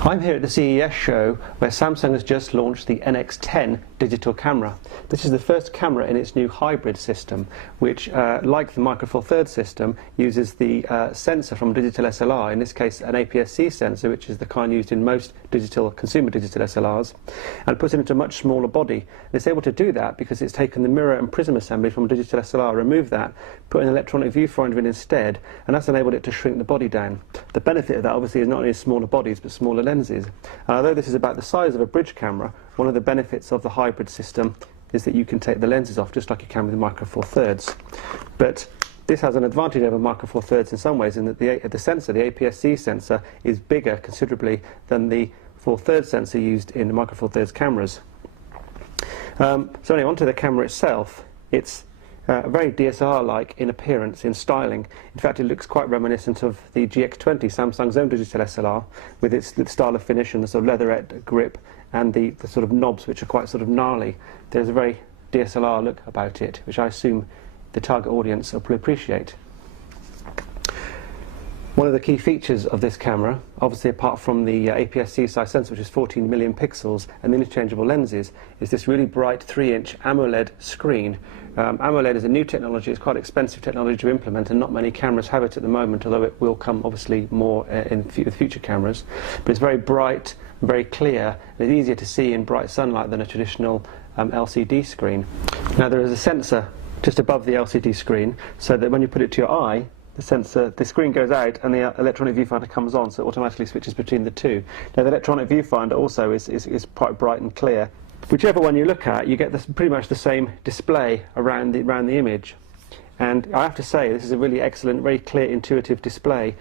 I'm here at the CES show where Samsung has just launched the NX10 digital camera. This is the first camera in its new hybrid system, which, like the Micro Four Thirds system, uses the sensor from a digital SLR, in this case an APS-C sensor, which is the kind used in most consumer digital SLRs, and puts it into a much smaller body. And it's able to do that because it's taken the mirror and prism assembly from a digital SLR, removed that, put an electronic viewfinder in instead, and that's enabled it to shrink the body down. The benefit of that obviously is not only smaller bodies but smaller lenses. And although this is about the size of a bridge camera, one of the benefits of the hybrid system is that you can take the lenses off just like you can with the Micro Four Thirds. But this has an advantage over Micro Four Thirds in some ways, in that the sensor, the APS-C sensor, is bigger considerably than the 4/3 sensor used in the Micro Four Thirds cameras. So anyway, onto the camera itself. It's very DSLR-like in appearance, in styling. In fact, it looks quite reminiscent of the GX20, Samsung's own digital SLR, with its style of finish and the sort of leatherette grip and the sort of knobs, which are quite sort of gnarly. There's a very DSLR look about it, which I assume the target audience will appreciate. One of the key features of this camera, obviously apart from the APS-C size sensor, which is 14 million pixels, and the interchangeable lenses, is this really bright 3-inch AMOLED screen. AMOLED is a new technology. It's quite expensive technology to implement, and not many cameras have it at the moment, although it will come obviously more with future cameras. But it's very bright, very clear, and it's easier to see in bright sunlight than a traditional LCD screen. Now there is a sensor just above the LCD screen, so that when you put it to your eye, the screen goes out and the electronic viewfinder comes on, so it automatically switches between the two. Now the electronic viewfinder also is quite bright and clear. Whichever one you look at, you get pretty much the same display around the image. And I have to say, this is a really excellent, very clear, intuitive display.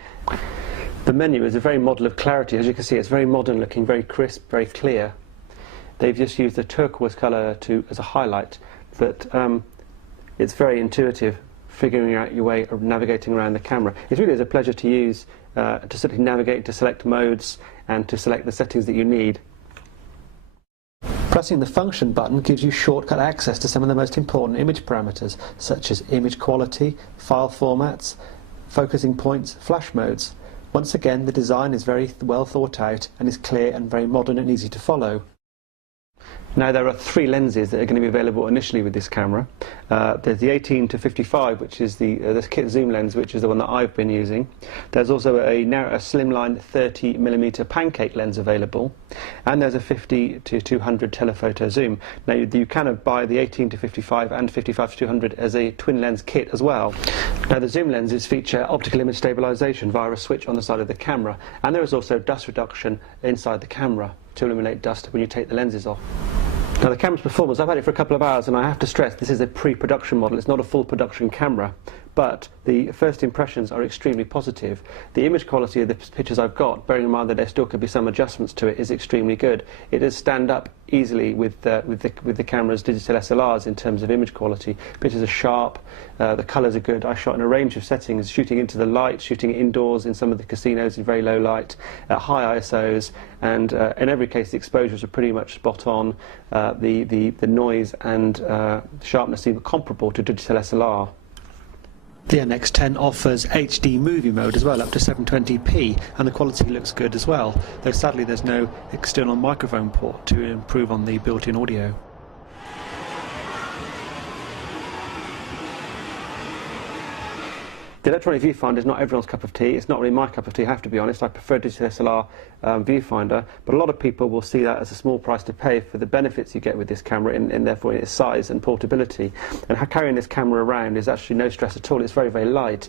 The menu is a very model of clarity. As you can see, it's very modern looking, very crisp, very clear. They've just used the turquoise colour as a highlight, but it's very intuitive, figuring out your way of navigating around the camera. It really is a pleasure to use, to simply navigate, to select modes, and to select the settings that you need. Pressing the function button gives you shortcut access to some of the most important image parameters, such as image quality, file formats, focusing points, flash modes. Once again, the design is very well thought out and is clear and very modern and easy to follow. Now there are 3 lenses that are going to be available initially with this camera. There's the 18 to 55, which is the kit zoom lens, which is the one that I've been using. There's also a slimline 30mm pancake lens available, and there's a 50 to 200 telephoto zoom. Now you can buy the 18 to 55 and 55 to 200 as a twin lens kit as well. Now the zoom lenses feature optical image stabilization via a switch on the side of the camera, and there is also dust reduction inside the camera to eliminate dust when you take the lenses off. Now the camera's performance, I've had it for a couple of hours, and I have to stress this is a pre-production model. It's not a full production camera, but the first impressions are extremely positive. The image quality of the pictures I've got, bearing in mind that there still could be some adjustments to it, is extremely good. It does stand up easily with the camera's digital SLRs in terms of image quality. Pictures are sharp, the colours are good. I shot in a range of settings, shooting into the light, shooting indoors in some of the casinos in very low light, at high ISOs, and in every case the exposures are pretty much spot on. The noise and sharpness seem comparable to digital SLR. The NX10 offers HD movie mode as well, up to 720p, and the quality looks good as well, though sadly there's no external microphone port to improve on the built-in audio. The electronic viewfinder is not everyone's cup of tea. It's not really my cup of tea, I have to be honest. I prefer digital SLR viewfinder, but a lot of people will see that as a small price to pay for the benefits you get with this camera, and therefore its size and portability. And carrying this camera around is actually no stress at all. It's very, very light.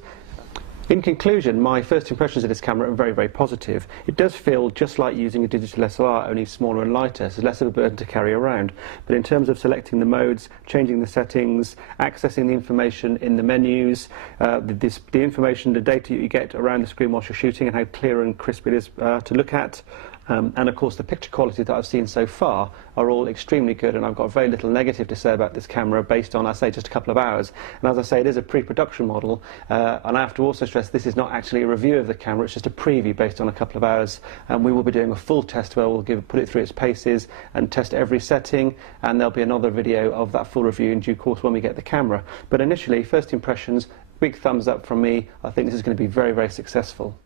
In conclusion, my first impressions of this camera are very, very positive. It does feel just like using a digital SLR, only smaller and lighter, so less of a burden to carry around. But in terms of selecting the modes, changing the settings, accessing the information in the menus, the information, the data you get around the screen whilst you're shooting, and how clear and crisp it is to look at, And of course the picture quality that I've seen so far are all extremely good, and I've got very little negative to say about this camera based on, I say, just a couple of hours. And as I say, it is a pre-production model, and I have to also stress this is not actually a review of the camera, it's just a preview based on a couple of hours, and we will be doing a full test where we'll put it through its paces and test every setting, and there'll be another video of that full review in due course when we get the camera. But initially, first impressions, big thumbs up from me. I think this is going to be very, very successful.